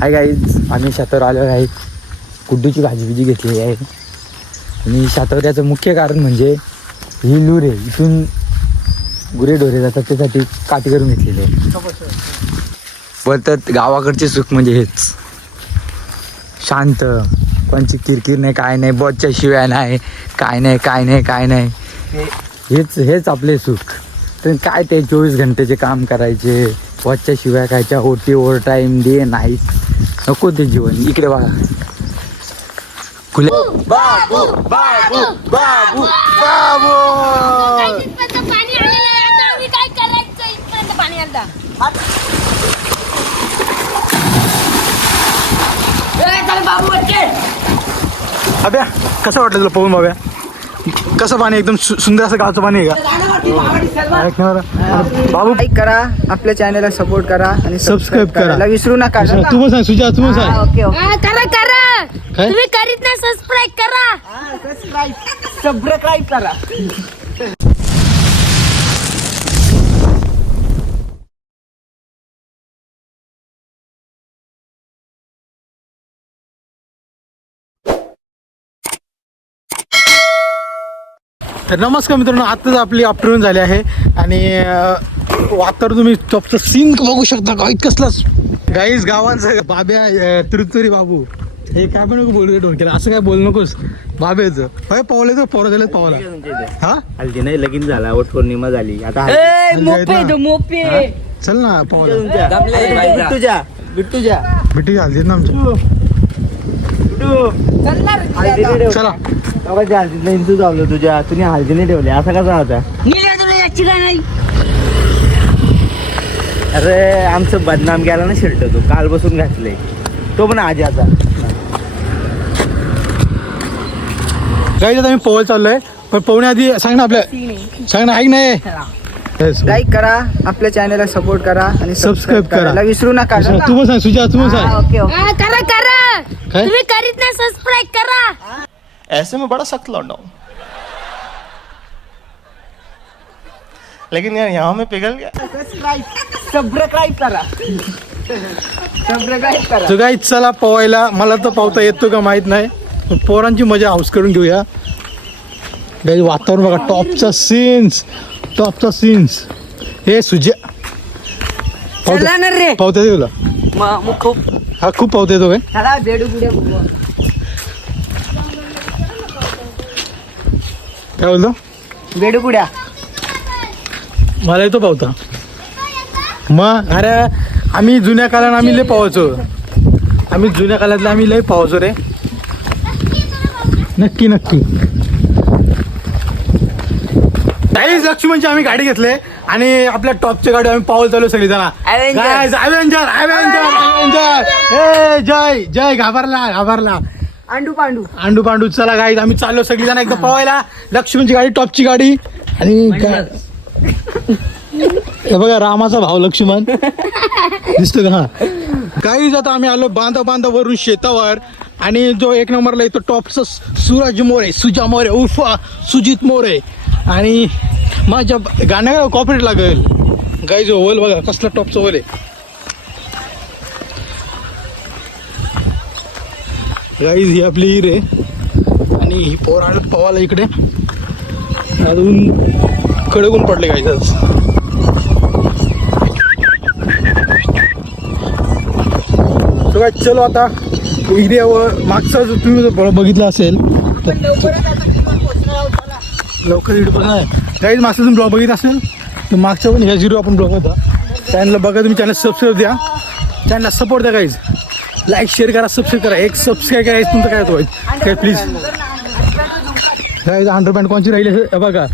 Hi guys, आम्ही शेतावर आलो आहे. कुड्डूची भाजी घेतलेली आहे. आणि शेतावर याचं मुख्य कारण म्हणजे ही लूर आहे. इथून गुरेढोरे जातात त्यासाठी काठी करून घेतलेली आहे. परत गावाकडचे सुख म्हणजे हेच, शांत, कोणची किरकिर नाही, काय नाही, बॉसच्या शिवाय नाही, काय नाही. हेच आपले सुख. तर काय ते 24 घंटेचे काम करायचे, बॉसच्या शिवाय खायच्या, ओटी ओव्हर टाईम दे नाही, नको ते जीवन. इकडे बघा, खुले बाबू बाबू बाबू बाबू. अभ्या कसं वाटलं तुला पाहून? बाब्या कसं पाणी, एकदम सुंदर असं गावचं पाणी आहे का? बाबू लाईक करा, आपल्या चॅनलला सपोर्ट करा आणि सबस्क्राईब करायला विसरू नका. तू पण सांग सुजा, तू पण सांग. ओके ओके, करा काय? तुम्ही करीत नाही, सबस्क्राईब करा. तर नमस्कार मित्रांनो, आत्ताच आपली आफ्टरनून झाली आहे आणि वातावरण तुम्ही टॉपचं सीन बघू शकता. गाईत कसलाच गाईज गावांचं बाब्या तुरतुरी बाबू हे काय पण नको बोलू डोक्याला, असं काय बोलू नकोस. बाब्याचं होय, पावले तर पोरं झालेत पावला. हा हल्दी नाही, लगीन झाला, वट पौर्णिमा झाली आता. मोपे चल ना पावला, बिट्टूच्या भेटी हल्दीत ना आमच्या. चला हल्दीतला हिंदू चावलं तुझ्या, तुम्ही हल्दी नाही ठेवली, असा कसा होता? याची काय नाही. अरे आमचं बदनाम गेला ना शर्ट, तो काल बसून घातले, तो पण आज्याचा. गाईज आता आम्ही पोहायला चाललोय, पण पोहण्याआधी सांग ना आपल्या, सांग ना, ऐक नाही. लाईक करा, आपल्या चॅनलला सपोर्ट करा आणि सबस्क्राईब करायला विसरू नका. तू पण सांग सुजा, तू पण सांग. ओके ओके, करा काय? तुम्ही करीत नाही, सबस्क्राईब करा. ऐसे में बड़ा सख्त लौंडा हूं, लेकिन यार यहाँ में पिघल गया. सबस्क्राईब करा. तर गाईज चला पोहायला. मला तर पावता येतो का माहित नाही, पण पोरांची मजा हाऊस करून घेऊया. गाईज वातावरण बघा, टॉपचा सीन्स. हे सुजा चला ना रे. पावता येतो तुला? मग खूप हा खूप पावता येतो काय? चला बेडू पुढे बघू. काय बोलतो? बेडू पुढ्या मला येतो पावता. मग अरे आम्ही जुन्या काळात आम्ही लय पावायचो. आम्ही लय पावायचो रे. नक्की काहीच लक्ष्मणची आम्ही गाडी घेतले आणि आपल्या टॉपच्या गाडी आम्ही पावल चालू सगळी जण. जय घाबरला आंडू पांडू. चला गाईज आम्ही चाललो सगळी जण एकदा पवायला. लक्ष्मणची गाडी, टॉपची गाडी. आणि हे बघा रामाचा भाव लक्ष्मण दिसतो का? गाईज आता आम्ही आलो बांधा वरून शेतावर. आणि जो एक नंबरला येतो टॉपचा सुजा मोरे उर्फ सुजित मोरे. आणि माझ्या गाण्या कॉपरेट लागेल. गाईज ओल बघा कसला टॉपचा ओल आहे. गाईज ही आपली हिर आहे आणि ही पोर आलं पवाला इकडे. अजून कडकून पडले गाईज आज. चलो आता एरियावर मागचा जो तुम्ही जो बघितला असेल तर लवकर गाईज मागचा तुम्ही ब्लॉग बघितला असेल तर मागच्या पण ह्या झिरो आपण ब्लॉग होता. चॅनलला बघा तुम्ही, चॅनल सबस्क्राईब द्या, चॅनलला सपोर्ट द्या गाईज. लाईक शेअर करा, सबस्क्राईब करा. एक सबस्क्राईब करायचं तुमचं काय होतं काय प्लीज. गाईज अंडरपॅन्ट कोणची राहिली असेल बघा,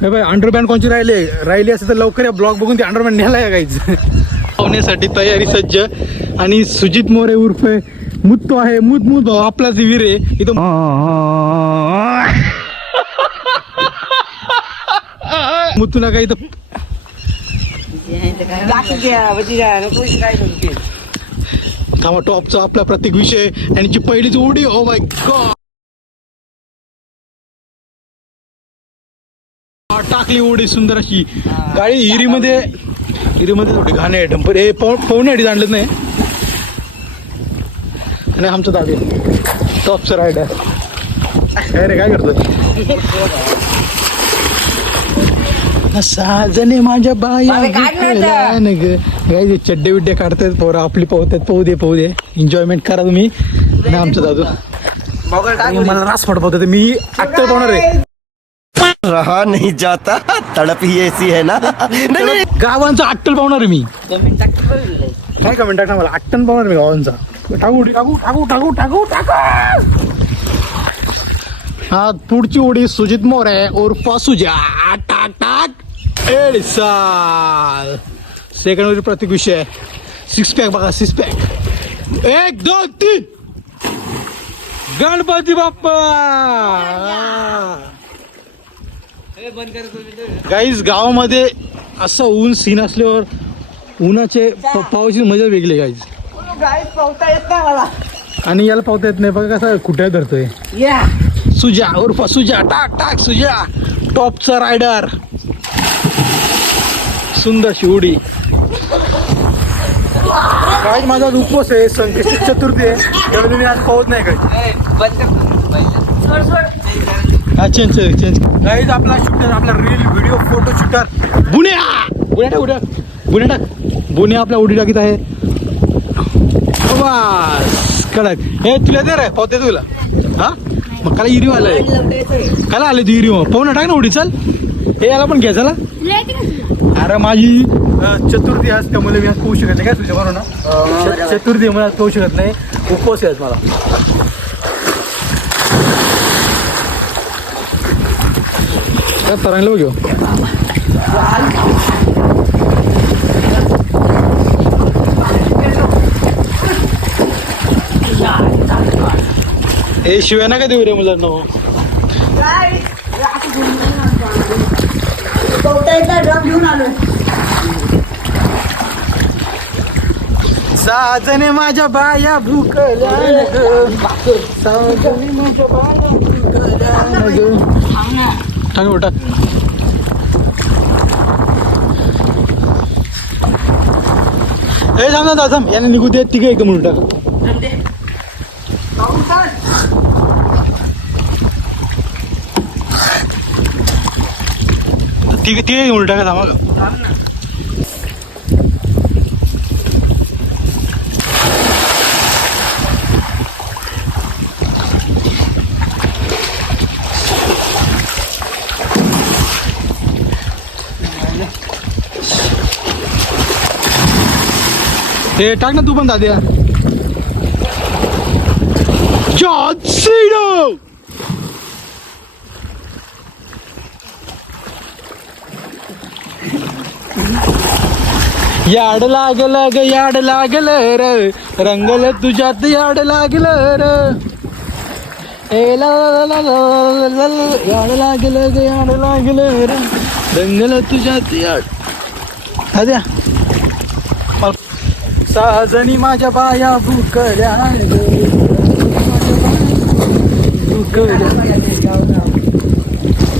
हे बघा अंडरपॅन्ट कोणची राहिली असेल तर लवकर या ब्लॉग बघून ते अंडरपॅन्ट न्यायला या गाईज. पाहण्यासाठी तयारी सज्ज. आणि सुजित मोरे उर्फ मुत्तो आहे, मूत भाऊ आपलाच वीर आहे इथं. मुत्तू नका इथं. टॉपचा आपला प्रत्येक विषय आणि पहिलीच उडी. ओ माय गॉड, टाकली उडी सुंदर अशी. गाडी हिरीमध्ये थोडी घाणे डंपर हे पाहुण्यासाठी जाणलंच नाही. आणि आमचं दादी टॉपचं रायडर. काय रे, काय करतोय? साजने माझ्या बाया काय चड्डे बिड्डे काढतायत पोरं आपली पोहतात. पोहू दे एन्जॉयमेंट करा तुम्ही. आणि आमचं दादू मला रास पडत मी ऍक्टर होणार आहे. रहा नहीं जाता, तड़प ही ऐसी है ना. गावांचा अट्टल पावणार मी. काय कमेंट टाकणार मला? अट्टल पावणार मी गावांचा. टाकू टाकू टाकू टाकू टाकू टाकू. हा पुढची उडी सुजित मोरे उर्फ सुजा. टाक टाक एड साल. सेकंड उडी प्रत्येक विषय. 6 पॅक बघा, 6 पॅक. 1 2 3 गणपती बाप्पा. गाईज गावामध्ये असं ऊन सीन असल्यावर उन्हाचे पावाची मजा वेगळी गाईज. पावता येत नाही मला. आणि याला पावता येत नाही बघा कसं कुठे धरतोय. सुजा उर्फ सुजा. टाक टाक सुजा टॉपचा रायडर. सुंदर उडी. काय माझा उपवास आहे, संकष्टी चतुर्थी आहे, त्यामुळे मी आज पाहत नाही काय. चेंज गाईज आपला शूटर, आपला रील व्हिडिओ फोटो शूटर बुन्या आपला उडी टाकीत आहे. बस कडक. हे तुला दे रे पावते तुला. हा मग काला इरी आलाय. काला आले तू इरी मग पाहून टाक ना उडी. चल हे याला पण घ्या चला. अरे माझी चतुर्थी आज त्यामुळे मी आज पोहू शकत नाही. काय तुझ्या बरोबर ना चतुर्थी मला आज पोहू शकत नाही. उपवास आहे आज मला. तरंगलं बघ. हे शिवाय ना का देऊ रे मुलांना. साजने माझ्या बाया भूकल्या. साजने माझ्या बाया भूकल्या. टाक बेटा. हे थांब ना थांब. याने निघू दे. तिघे एक म्हणून टाक. तिघे म्हणून टाका. थांबा का ते टाक ना तू पण दाद्या. John Cena. याड लागलं ग याड लागलं र रंगल तुझ्यात याड लागलं र. याड लागलं ग याड लागलं र रंगल तुझ्यात याड. दाद्या साजनी माझ्या बाया भूकल्या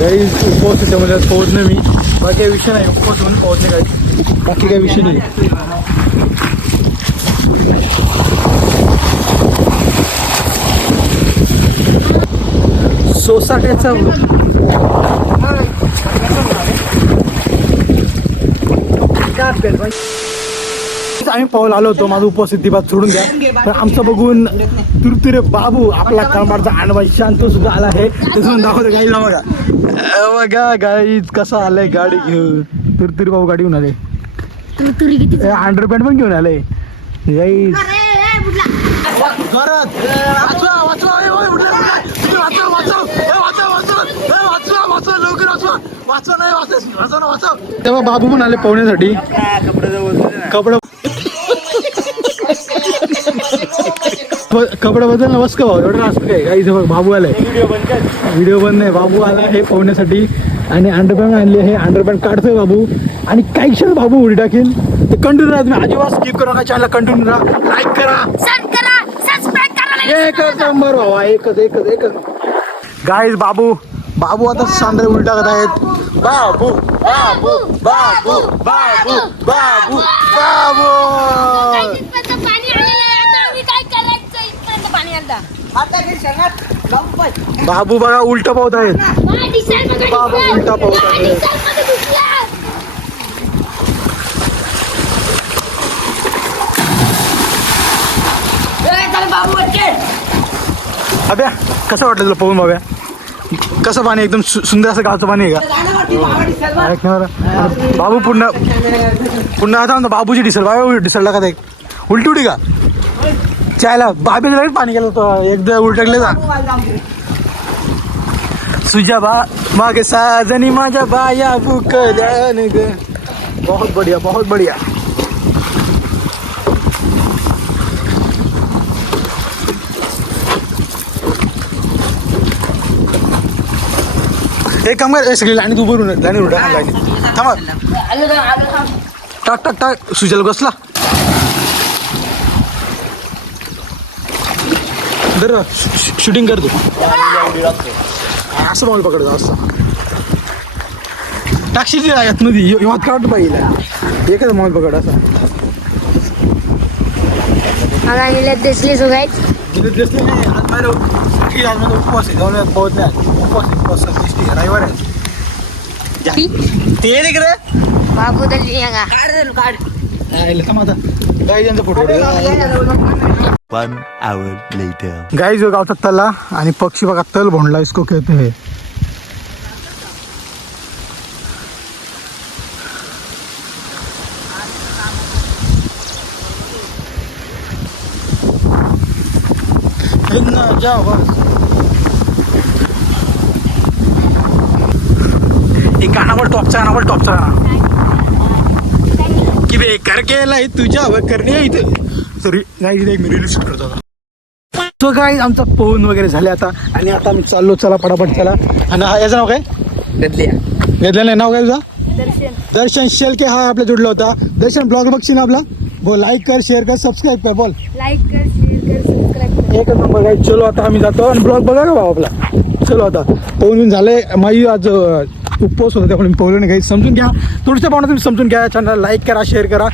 गाईज. उपवास त्यामुळे पोहोचणे मी. बाकी काही विषय नाही. उपवास म्हणून पोहोचणे काही बाकी काही विषय नाही. सोसाट्याचा आम्ही पाऊल आलो होतो. माझा उपवास बात सोडून द्या. तर आमचं बघून तुरतुरे बाबू आपला कामाचा आणवा शांत सुद्धा आला आहे. त्याच्यातून दाखवतो गाईला बघा. बघा गाईज कसा आलाय गाडी घेऊन. तुरतुरी बाबू गाडी घेऊन आले. अंडरपॅन्ट पण घेऊन आले गाईज. तेव्हा बाबू पण आले पोहण्यासाठी. कपडे कपडे बदल ना बस का भाऊ. एवढं असं काय काही बघ बाबू आलाय. व्हिडिओ बंद नाही. बाबू आला हे पोहण्यासाठी आणि अंडरपॅन्ट आणली आहे. अंडरपॅन्ट काढतोय बाबू आणि काही क्षण बाबू उडी टाकेल. ते कंटिन्यू राहा तुम्ही. अजिबात स्किप करू नका. चॅनलला कंटिन्यू राहा. लाईक करा. सबस्क्राईब करा. एकच नंबर भावा. एकच गाईज. बाबू आता सांद्रे उडी टाकत आहेत. बाबू बाबू बाबू बाबू बाबू बाबू. बाबू बघा उलट पावत आहेत. बाबू उलटा पावत आहे. अभ्या कसं वाटलं तुला पाहून बाब्या? कसं पाणी एकदम सुंदर असं गावचं पाणी आहे का? बाबू पुन्हा आता बाबूची डिसल बाबा डिसलला का ते उलटी उडी का चायला बाबीकडे पाणी गेलं होतं एकदा उलटकले जा सुजा बा मागे साजनी माझ्या बाया बुकल्या ग. बहुत बढ़िया बहुत बढ़िया. एक काम कर सगळी लाईन तू भरून लाईन उडा लाईन थांबा टाक टाक टाक सुजल बसला दर शूटिंग कर तू असं बॉल पकडतो असं टाकशील यात मध्ये येवात का वाटतं पाहिजे एकच मॉल पकड असं दिसली सुगायच दिसले नाही आज माझं उपवास आहे जाऊन पोहत नाही उपवास दिसली रविवार आहे ते नाही करे बाबू फोटो One hour later. गाई जो गावचा तला आणि पक्षी बघा तल भोंडला इसको कहते हैं. एक गाणं पण टॉपचा गाणं कि बे करके लाई तुझ्या करणे इथे सॉरी नाही एक मी रिलीज करतो आता. तो काय आमचा पोहून वगैरे झाले आता आणि आता आम्ही चाललो चला पटापट चला. आणि याचं नाव काय घेतलं नाव काय तुझा दर्शन शेलके हा आपल्या जुडला होता. दर्शन ब्लॉग बघशील ना आपला बोल लाईक कर शेअर कर सबस्क्राईब कर बोल लाईक कर शेअर कर सबस्क्राईब एकच नंबर काय. चलो आता आम्ही जातो आणि ब्लॉग बघा का भाऊ आपला. चलो आता पोहून झाले माझी आज उपवास होता त्यामुळे मी पोहलो नाही काही समजून घ्या थोडंसं पाहणं तुम्ही समजून घ्या. चॅनलला लाईक करा शेअर करा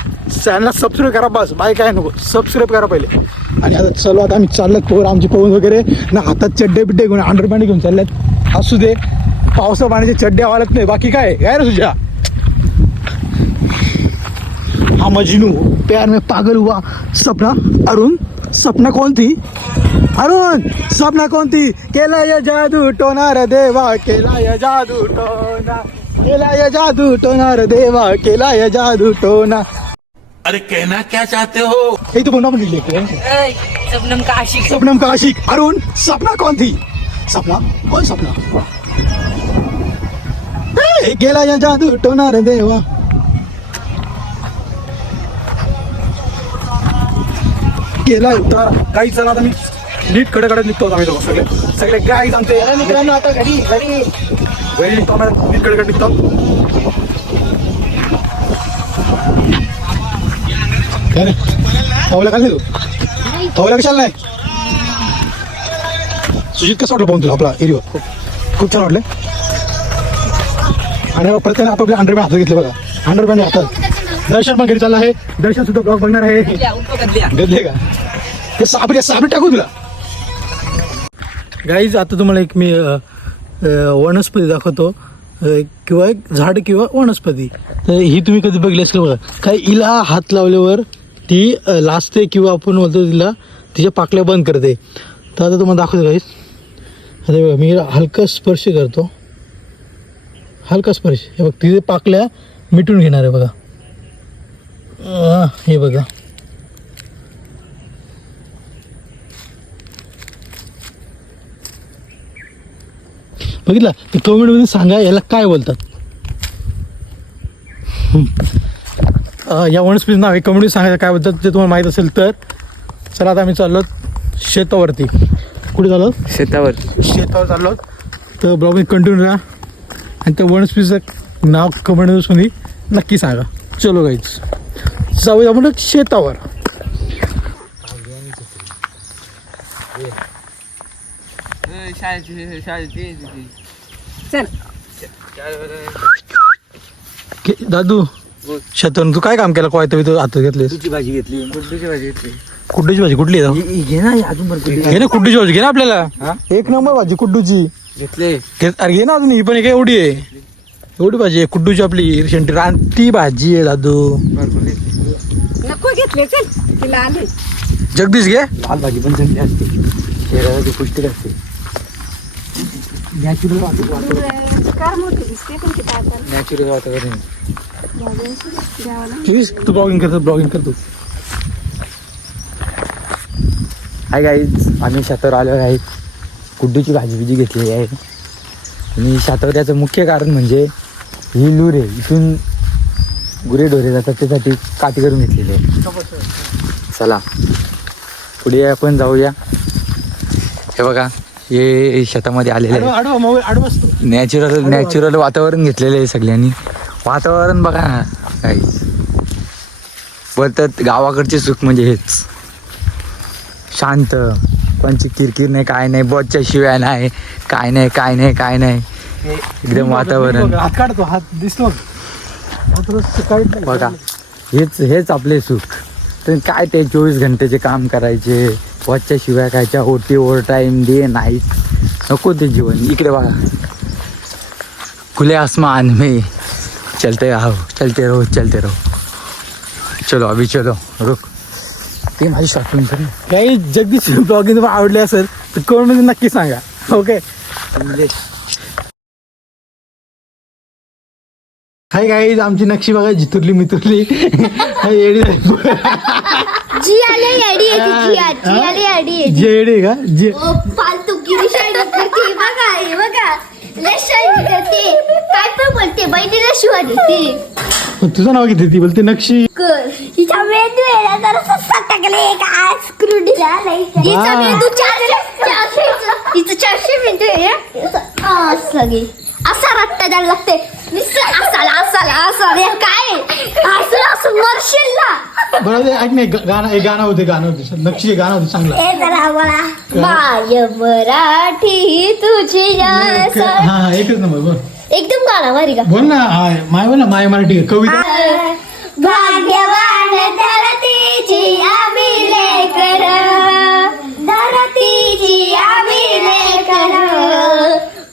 चॅनलला सबस्क्राईब करा बस बाय काय नको सबस्क्राईब करा पहिले. आणि आता चलो आता आम्ही चाललो पोहर आमची पोहून वगैरे ना हातात चड्डे बिड्डे घेऊन अंडरपॅन्ट घेऊन चालल्यात असू दे पावसा पाण्याचे चड्डे वाळत नाही बाकी काय काय रे तुझ्या. हा मजनू प्यार में पागल हुआ सपना अरुण सपना कौन थी अरुण सपना कौन थी केला ये जादू टोना रे देवा केला ये जादू टोना केला ये जादू टोना रे देवा केला ये जादू टोना. अरे कहना क्या चाहते हो? हे तो कोणा पण लिहिले सपनम का आशिक अरुण सपना कौन थी सपना कौन सपना केला ये जादू टोना रे देवा. केला उतार काही चला आता मी नीट कडे निघतो आम्ही दोघं सगळे गाईज आमचे मित्रांनो आता घरी निघतो आम्ही नीट कडे निघतो. काय रे पावला का नाही तू पावला कशाला नाही. सुजित कसं वाटलं पाहून तुला आपला एरिया खूप छान वाटलं. आणि प्रत्येकाने आपापल्या अंडरपॅन्ट हातात घेतले बघा अंडरपॅन्ट हातात. दर्शन पण घरी चालला आहे दर्शन सुद्धा ब्लॉग बघणार आहे घेतले का ते साबरी टाकू तुला. गाईज आता तुम्हाला एक मी वनस्पती दाखवतो किंवा एक झाड किंवा वनस्पती. तर ही तुम्ही कधी बघली असेल बघा काय हिला हात लावल्यावर ती लाजते किंवा आपण बोलतो तिला तिच्या पाकल्या बंद करते. तर आता तुम्हाला दाखवतो गाईज आता बघा मी हलका स्पर्श करतो हलका स्पर्श हे बघ तिचे पाकल्या मिटून घेणार आहे बघा. हे बघा बघितलं ते कमेंटमध्ये सांगा याला काय बोलतात. या वनस्पतीचं नाव आहे कमेंटमध्ये सांगायचं काय बोलतात ते तुम्हाला माहीत असेल तर. चला आता आम्ही चाललो शेतावरती. कुठे चाललो शेतावर चाललो तर ब्लॉग कंटिन्यू राहा आणि त्या वनस्पतीचं नाव कमेंटमध्ये नक्की सांगा. चलो गाईच जाऊया आपण शेतावर. दादू शेतावर तू काय काम केलं काय तू हातात घेतले भाजी घेतली कुड्डूची भाजी कुठली आहे घे ना अजून पण कुठे घे ना कुड्डूची भाजी घे ना हा? आपल्याला एक नंबर भाजी कुड्डूची घेतले अरे घे ना अजून ही पण एक एवढी आहे एवढी भाजी आहे कुड्डूची आपली शेंटी रानटी भाजी आहे दादू नको घेतले चल तिला आले जगदीश घे लाल भाजी पण चांगली असते शरीराची पौष्टिक असते नॅचरल कार मोठी दिसते पण किती आता नॅचरल वातावरण तू ब्लॉगिंग करतो हाय गाईज आम्ही शेतावर आलो आहे कुड्डूची भाजी घेतलेली आहे आणि शेतावर याचं मुख्य कारण म्हणजे ही लूर आहे इथून गुरे ढोरे जातात त्यासाठी काठी करून घेतलेली आहे चला पुढे आपण जाऊया हे बघा हे शेतामध्ये आलेले आहे नॅचरल वातावरण घेतलेलं आहे सगळ्यांनी वातावरण बघा ना काही बोलतात गावाकडचे सुख म्हणजे हेच शांत कोणची किरकिर नाही काय नाही बॉसच्या शिवाय नाही काय नाही एकदम वातावरण हात काढतो हात दिसतो बघा हेच आपले सुख तर काय ते 24 घंटेचे काम करायचे बॉसच्या शिवाय खायच्या ओव्हर टाइम डे नाईट नको ते जीवन इकडे बघा खुले आसमान में चलते रहो चलो अभी चलो रुक ते माझी शॉपिंग करेन काही जगदीश ब्लॉगिंग तुम्हाला आवडले असेल तर कमेंट नक्की सांगा ओके म्हणजे हाय गाईज आमची नक्षी बघा जितुरली मितुरली हाय येडी जी आले याडी आहे जी आले याडी आहे जे येडी का जे ओ फालतू किती शायनिंग करते बघा हे बघा लय शायनिंग करते काय पण बोलते बहिणीला शिवा देते तुझं नाव किती ती बोलते नक्षी हिचा मेंदू आहे ना जरा सटकले काय स्क्रू दिला नाही हिचा मेंदू 400 मेंदू आहे असं गे असा रट्टा द्यायला लागते असा काय असं मरशील ना बरोबर ऐक नाही गाणं होते नक्षी गाणं होते चांगलं ए जरा मला माय मराठी तुझी हा एकच नंबर बोल एकदम गाणं मारी का बोल ना बोल ना माय मराठी कविता भाग्यवान धरतीची आम्ही लेकर धरतीची आम्ही लेकर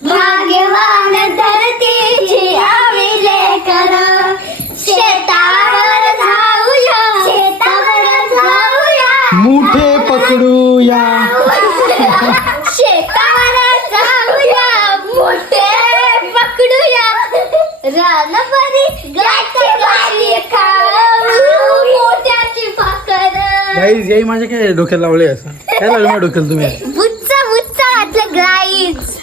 भाग्यवान धरतीची आम्ही लेकर शेतावर जाऊया मुठे पकडूया शेतावर जाऊया मोठे पकडूया रानभरी गाठी खाऊ मोठ्याची भाकर गाईज याही माझ्या काय डोक्यात लावले असं काय लावलं माझ्या डोक्याला तुम्ही बुच्चा घातलं गाईज